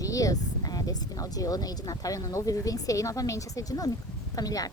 dias, né, desse final de ano aí de Natal e Ano Novo, eu vivenciei novamente essa dinâmica familiar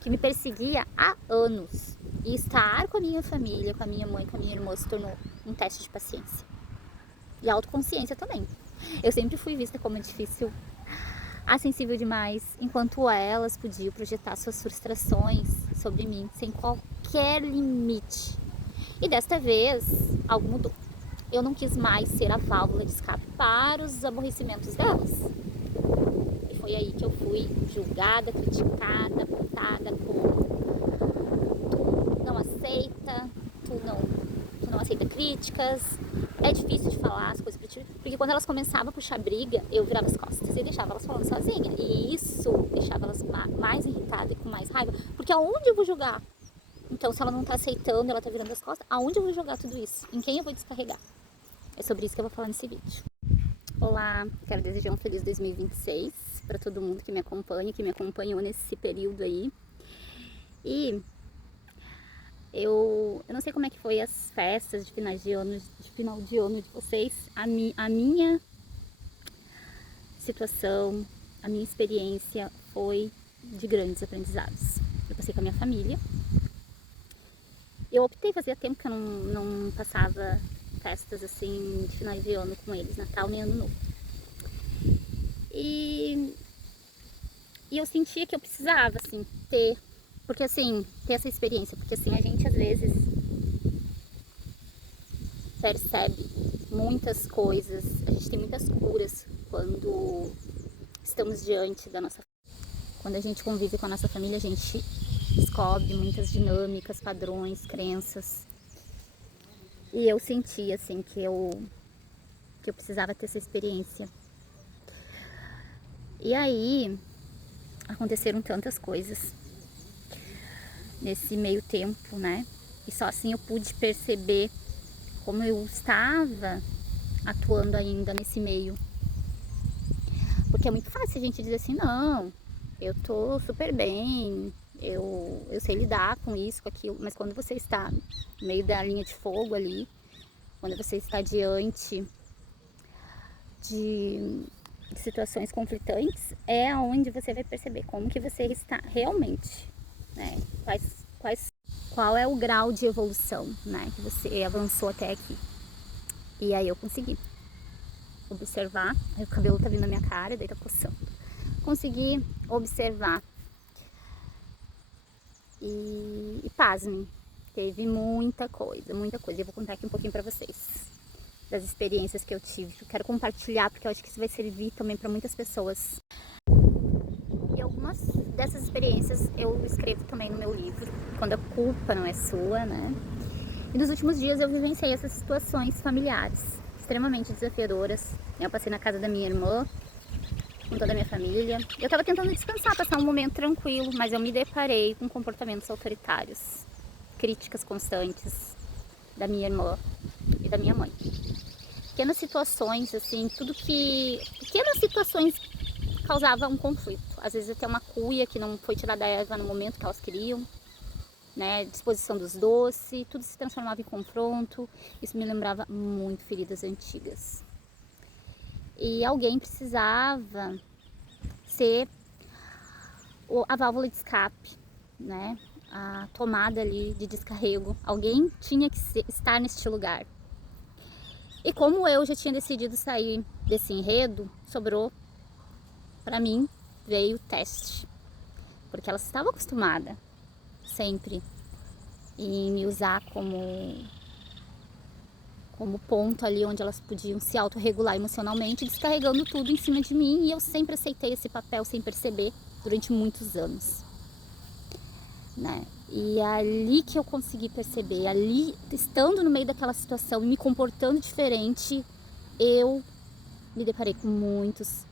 que me perseguia há anos. E estar com a minha família, com a minha mãe, com a minha irmã, se tornou um teste de paciência e autoconsciência também. Eu sempre fui vista como difícil, sensível demais, enquanto elas podiam projetar suas frustrações sobre mim sem qualquer limite. E desta vez, algo mudou. Eu não quis mais ser a válvula de escape para os aborrecimentos delas. E foi aí que eu fui julgada, criticada, apontada como tu não aceita, tu não aceita críticas. É difícil de falar as coisas pra ti, porque quando elas começavam a puxar briga, eu virava as costas e deixava elas falando sozinha. E isso deixava elas mais irritadas e com mais raiva, porque aonde eu vou jogar? Então, se ela não tá aceitando, ela tá virando as costas, aonde eu vou jogar tudo isso? Em quem eu vou descarregar? É sobre isso que eu vou falar nesse vídeo. Olá, quero desejar um feliz 2026 para todo mundo que me acompanha, que me acompanhou nesse período aí. E eu não sei como é que foi as festas de final de ano de vocês. A minha situação, a minha experiência foi de grandes aprendizados. Eu passei com a minha família. Eu optei, fazia tempo que eu não passava festas assim de final de ano com eles, Natal nem Ano Novo. E eu sentia que eu precisava, assim, ter essa experiência, porque assim, a gente às vezes percebe muitas coisas, a gente tem muitas curas quando estamos diante da nossa família. Quando a gente convive com a nossa família, a gente descobre muitas dinâmicas, padrões, crenças. E eu senti, assim, que eu precisava ter essa experiência. E aí, aconteceram tantas coisas nesse meio tempo, né? E só assim eu pude perceber como eu estava atuando ainda nesse meio. Porque é muito fácil a gente dizer assim, não, eu tô super bem, eu sei lidar com isso, com aquilo. Mas quando você está no meio da linha de fogo ali, quando você está diante de situações conflitantes, é onde você vai perceber como que você está realmente, né? Qual é o grau de evolução, né? Que você avançou até aqui. E aí eu consegui observar, aí o cabelo tá vindo na minha cara, daí tá coçando. Consegui observar e pasmem, teve muita coisa. Eu vou contar aqui um pouquinho pra vocês das experiências que eu tive. Eu quero compartilhar porque eu acho que isso vai servir também para muitas pessoas. E algumas dessas experiências eu escrevo também no meu livro, Quando a Culpa Não É Sua, né? E nos últimos dias eu vivenciei essas situações familiares extremamente desafiadoras. Eu passei na casa da minha irmã, com toda a minha família. Eu tava tentando descansar, passar um momento tranquilo, mas eu me deparei com comportamentos autoritários, críticas constantes da minha irmã e da minha mãe. Pequenas situações, assim, pequenas situações causavam um conflito. Às vezes até uma cuia que não foi tirada da erva no momento que elas queriam, né? Disposição dos doces, tudo se transformava em confronto. Isso me lembrava muito feridas antigas. E alguém precisava ser a válvula de escape, né? A tomada ali de descarrego. Alguém tinha que estar neste lugar. E como eu já tinha decidido sair desse enredo, sobrou para mim, veio o teste. Porque elas estavam acostumadas sempre em me usar como ponto ali onde elas podiam se autorregular emocionalmente, descarregando tudo em cima de mim. E eu sempre aceitei esse papel sem perceber durante muitos anos, né? E é ali que eu consegui perceber, ali estando no meio daquela situação e me comportando diferente, eu me deparei com muitos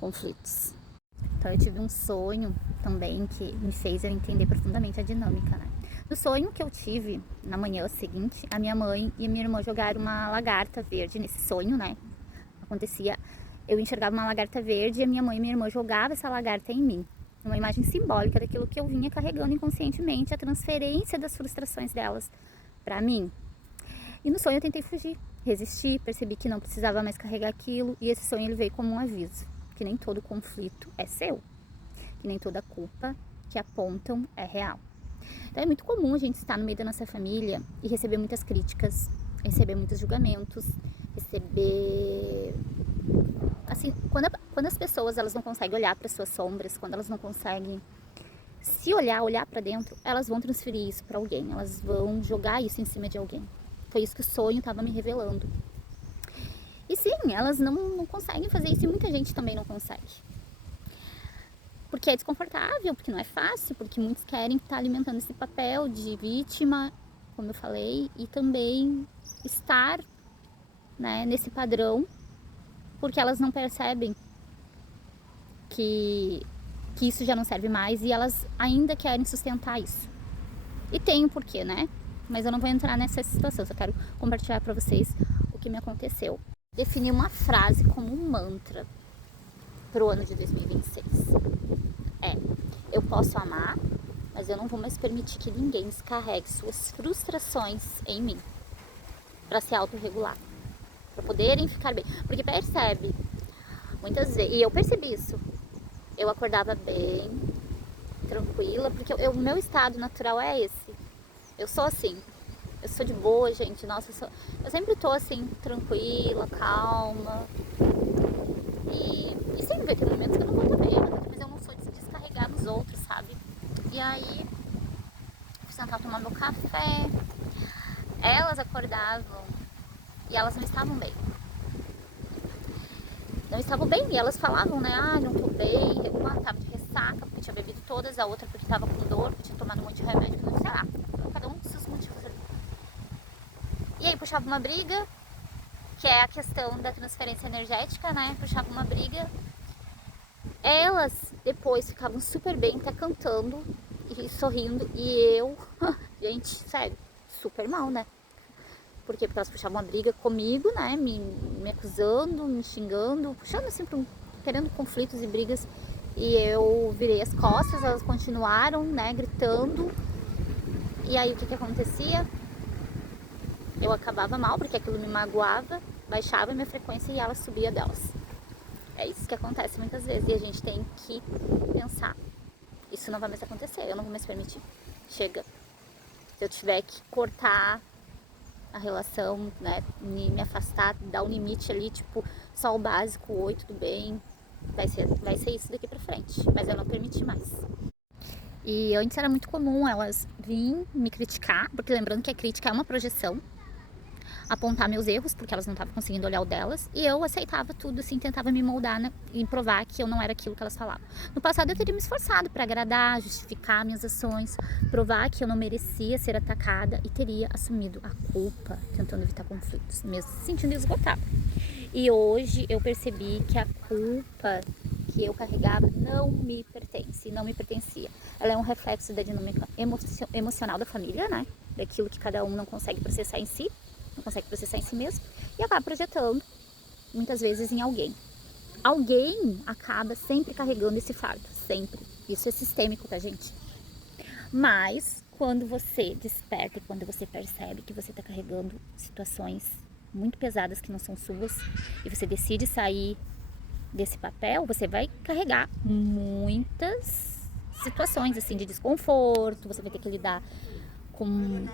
conflitos. Então eu tive um sonho também que me fez eu entender profundamente a dinâmica, né? No sonho que eu tive, na manhã seguinte, a minha mãe e a minha irmã jogaram uma lagarta verde nesse sonho, né? Acontecia, eu enxergava uma lagarta verde e a minha mãe e minha irmã jogavam essa lagarta em mim. Uma imagem simbólica daquilo que eu vinha carregando inconscientemente, a transferência das frustrações delas para mim. E no sonho eu tentei fugir, resisti, percebi que não precisava mais carregar aquilo, e esse sonho ele veio como um aviso, que nem todo conflito é seu, que nem toda culpa que apontam é real. Então é muito comum a gente estar no meio da nossa família e receber muitas críticas, receber muitos julgamentos, receber... Assim, quando as pessoas elas não conseguem olhar para suas sombras, quando elas não conseguem se olhar para dentro, elas vão transferir isso para alguém, elas vão jogar isso em cima de alguém. Foi isso que o sonho estava me revelando. E sim, elas não conseguem fazer isso e muita gente também não consegue. Porque é desconfortável, porque não é fácil, porque muitos querem estar alimentando esse papel de vítima, como eu falei, e também estar, né, nesse padrão, porque elas não percebem que isso já não serve mais e elas ainda querem sustentar isso. E tem um porquê, né? Mas eu não vou entrar nessa situação, só quero compartilhar para vocês o que me aconteceu. Defini uma frase como um mantra para o ano de 2026. Eu posso amar, mas eu não vou mais permitir que ninguém descarregue suas frustrações em mim para se autorregular, para poderem ficar bem. Porque percebe, muitas vezes, e eu percebi isso, eu acordava bem, tranquila, porque o meu estado natural é esse. Eu sou assim, eu sou de boa, gente, nossa, eu sempre tô assim, tranquila, calma. E sempre vai ter momentos que eu não vou estar bem, mas eu não sou de descarregar nos outros, sabe? E aí, fui sentar tomar meu café, elas acordavam e elas não estavam bem. Não estavam bem, e elas falavam, né, não tô bem, uma tava de ressaca, porque tinha bebido todas, a outra porque tava com dor, porque tinha tomado um monte de remédio, não sei lá, cada um com seus motivos. E aí puxava uma briga, que é a questão da transferência energética, né, puxava uma briga. Elas depois ficavam super bem, até cantando e sorrindo, e eu, gente, sério, super mal, né? Por quê? Porque elas puxavam uma briga comigo, né? Me acusando, me xingando, puxando assim, querendo conflitos e brigas. E eu virei as costas, elas continuaram, né? Gritando. E aí o que acontecia? Eu acabava mal, porque aquilo me magoava, baixava a minha frequência e ela subia delas. É isso que acontece muitas vezes. E a gente tem que pensar: isso não vai mais acontecer, eu não vou mais permitir. Chega. Se eu tiver que cortar a relação, né, me afastar, dar um limite ali, tipo, só o básico, oi, tudo bem, vai ser isso daqui pra frente, mas eu não permiti mais. E antes era muito comum elas virem me criticar, porque lembrando que a crítica é uma projeção, apontar meus erros, porque elas não estavam conseguindo olhar o delas, e eu aceitava tudo, assim, tentava me moldar, né, e provar que eu não era aquilo que elas falavam. No passado eu teria me esforçado para agradar, justificar minhas ações, provar que eu não merecia ser atacada e teria assumido a culpa, tentando evitar conflitos, mesmo se sentindo esgotada. E hoje eu percebi que a culpa que eu carregava não me pertence, não me pertencia. Ela é um reflexo da dinâmica emocional da família, né, daquilo que cada um não consegue processar em si, não consegue processar em si mesmo, e acaba projetando, muitas vezes, em alguém. Alguém acaba sempre carregando esse fardo, sempre. Isso é sistêmico, tá, gente? Mas, quando você desperta e quando você percebe que você tá carregando situações muito pesadas que não são suas, e você decide sair desse papel, você vai carregar muitas situações, assim, de desconforto, você vai ter que lidar com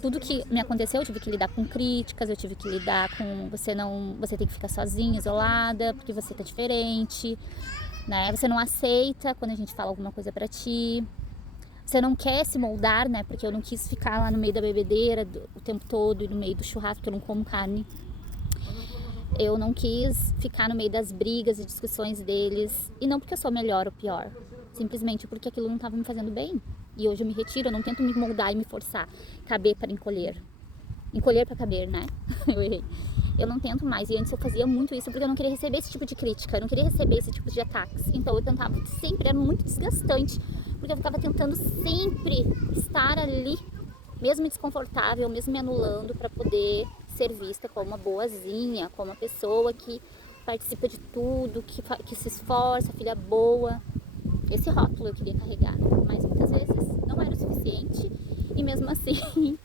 tudo que me aconteceu. Eu tive que lidar com críticas, eu tive que lidar com você tem que ficar sozinha, isolada, porque você tá diferente, né? Você não aceita quando a gente fala alguma coisa pra ti. Você não quer se moldar, né? Porque eu não quis ficar lá no meio da bebedeira o tempo todo e no meio do churrasco, porque eu não como carne. Eu não quis ficar no meio das brigas e discussões deles, e não porque eu sou melhor ou pior, simplesmente porque aquilo não estava me fazendo bem. E hoje eu me retiro, eu não tento me moldar e me forçar, caber para encolher. Encolher para caber, né? Eu errei. Eu não tento mais, e antes eu fazia muito isso porque eu não queria receber esse tipo de crítica, eu não queria receber esse tipo de ataques. Então eu tentava sempre, era muito desgastante, porque eu ficava tentando sempre estar ali, mesmo desconfortável, mesmo me anulando, para poder ser vista como uma boazinha, como uma pessoa que participa de tudo, que se esforça, filha boa. Esse rótulo eu queria carregar, mas muitas vezes não era o suficiente, e mesmo assim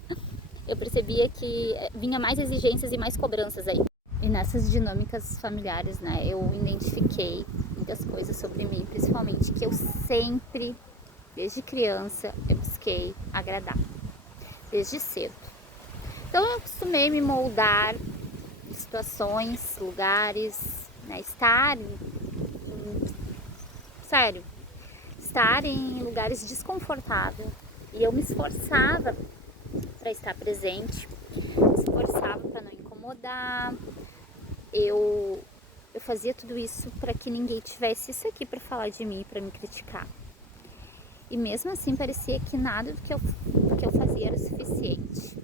eu percebia que vinha mais exigências e mais cobranças aí. E nessas dinâmicas familiares, né, eu identifiquei muitas coisas sobre mim, principalmente que eu sempre, desde criança, eu busquei agradar, desde cedo. Então eu acostumei me moldar em situações, lugares, né, sério, estar em lugares desconfortáveis. E eu me esforçava para estar presente, me esforçava para não incomodar. Eu fazia tudo isso para que ninguém tivesse isso aqui para falar de mim, para me criticar. E mesmo assim parecia que nada do que eu fazia era suficiente.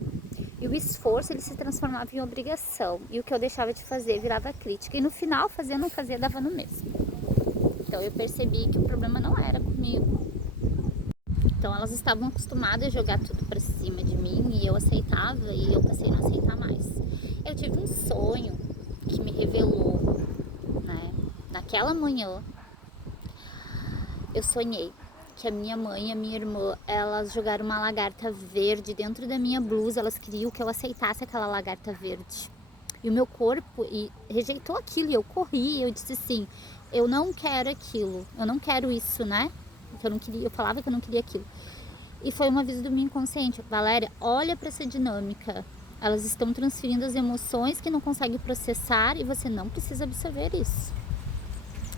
E o esforço ele se transformava em obrigação. E o que eu deixava de fazer virava crítica. E no final, fazer ou não fazer dava no mesmo. Então eu percebi que o problema não era comigo. Então elas estavam acostumadas a jogar tudo pra cima de mim e eu aceitava e eu passei a não aceitar mais. Eu tive um sonho que me revelou, né? Naquela manhã, eu sonhei que a minha mãe e a minha irmã, elas jogaram uma lagarta verde dentro da minha blusa, elas queriam que eu aceitasse aquela lagarta verde. E o meu corpo rejeitou aquilo e eu corri, eu disse assim, eu não quero aquilo, eu não quero isso, né? Eu falava que eu não queria aquilo. E foi uma vez do meu inconsciente, Valéria, olha para essa dinâmica. Elas estão transferindo as emoções que não conseguem processar e você não precisa absorver isso.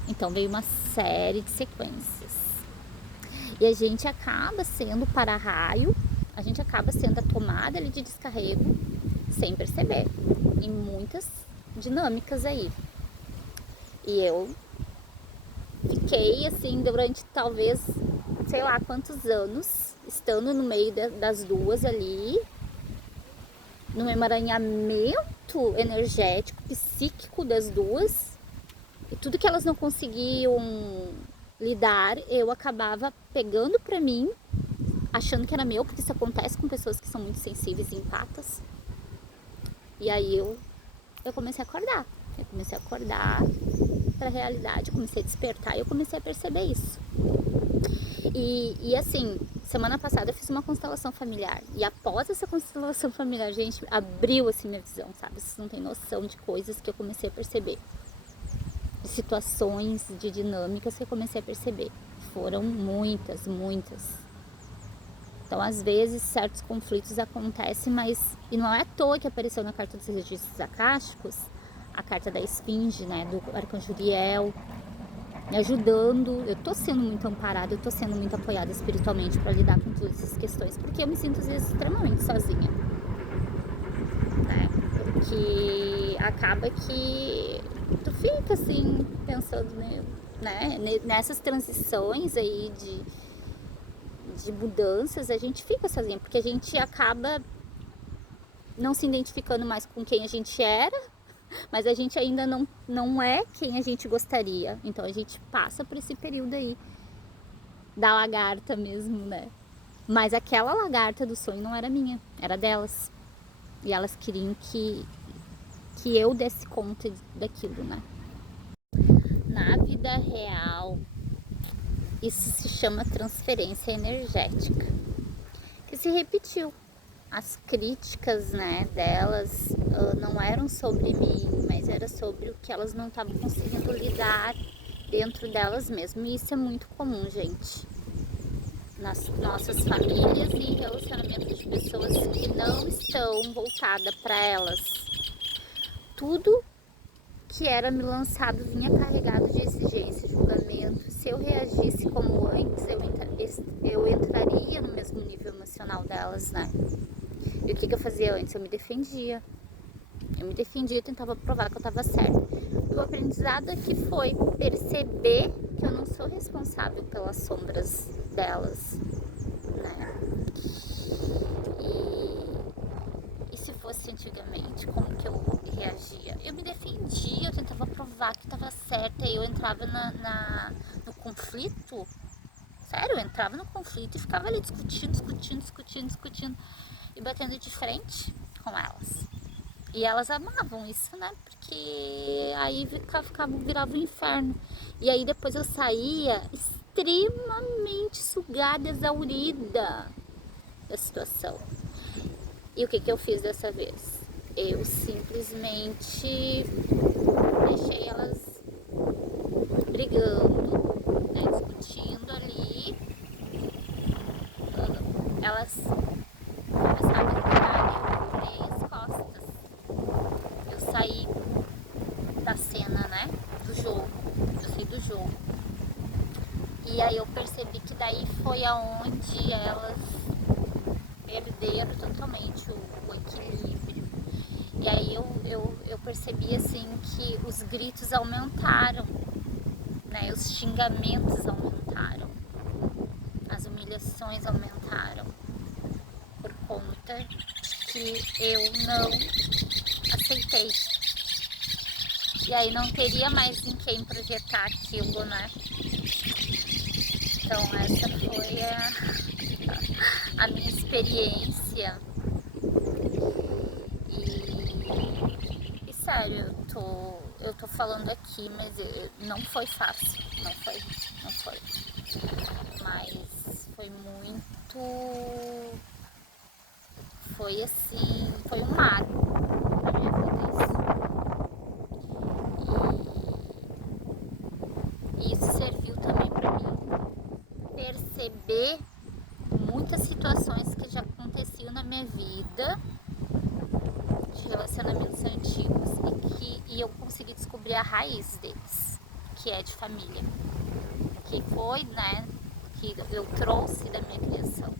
Então veio uma série de sequências. E a gente acaba sendo para-raio, a gente acaba sendo a tomada ali de descarrego sem perceber. Em muitas dinâmicas aí. E eu fiquei assim durante talvez, sei lá quantos anos, estando no meio das duas ali, num emaranhamento energético, psíquico das duas, e tudo que elas não conseguiam lidar, eu acabava pegando pra mim, achando que era meu, porque isso acontece com pessoas que são muito sensíveis e empatas. E aí eu comecei a acordar. Eu comecei a acordar pra realidade, eu comecei a despertar e eu comecei a perceber isso. E assim, semana passada eu fiz uma constelação familiar. E após essa constelação familiar, gente, abriu assim minha visão, sabe? Vocês não têm noção de coisas que eu comecei a perceber. De situações, de dinâmicas que eu comecei a perceber. Foram muitas, muitas. Então, às vezes, certos conflitos acontecem, mas... E não é à toa que apareceu na carta dos registros akáshicos, a carta da esfinge, né? Do arcanjo Uriel, me ajudando. Eu tô sendo muito amparada, eu tô sendo muito apoiada espiritualmente para lidar com todas essas questões, porque eu me sinto às vezes extremamente sozinha, né? Porque acaba que tu fica assim pensando, né, nessas transições aí de mudanças, a gente fica sozinha, porque a gente acaba não se identificando mais com quem a gente era, mas a gente ainda não é quem a gente gostaria. Então a gente passa por esse período aí da lagarta mesmo, né? Mas aquela lagarta do sonho não era minha, era delas. E elas queriam que eu desse conta daquilo, né? Na vida real, isso se chama transferência energética, que se repetiu. As críticas, né, delas não eram sobre mim, mas era sobre o que elas não estavam conseguindo lidar dentro delas mesmas. E isso é muito comum, gente, nas nossas famílias e relacionamentos de pessoas que não estão voltadas para elas. Tudo que era me lançado vinha carregado de exigência, julgamento. Se eu reagisse como antes, eu entraria no mesmo nível emocional delas, né? E o que eu fazia antes? Eu me defendia. Eu tentava provar que eu estava certa. O aprendizado aqui foi perceber que eu não sou responsável pelas sombras delas, né? E se fosse antigamente, como que eu reagia? Eu me defendia, eu tentava provar que estava certa, eu entrava no conflito. Sério, eu entrava no conflito e ficava ali discutindo e batendo de frente com elas. E elas amavam isso, né? Porque aí virava um inferno. E aí depois eu saía extremamente sugada, exaurida da situação. E o que que eu fiz dessa vez? Eu simplesmente deixei elas brigando, né, discutindo ali. Elas começaram a gritar, eu virei as costas. Eu saí da cena, né, do jogo. Eu saí do jogo. E aí eu percebi que daí foi aonde elas perderam totalmente o equilíbrio. E aí eu percebi assim que os gritos aumentaram, né? Os xingamentos aumentaram, as humilhações aumentaram, por conta que eu não aceitei. E aí não teria mais em quem projetar aquilo, né? Então essa foi a minha experiência. E sério, eu tô falando aqui, mas não foi fácil. Não foi. Mas foi muito. Foi assim, foi um mar pra minha vida isso. E isso serviu também pra mim perceber muitas situações que já aconteciam na minha vida, de relacionamentos antigos, e eu consegui descobrir a raiz deles, que é de família, que foi, né, que eu trouxe da minha criação.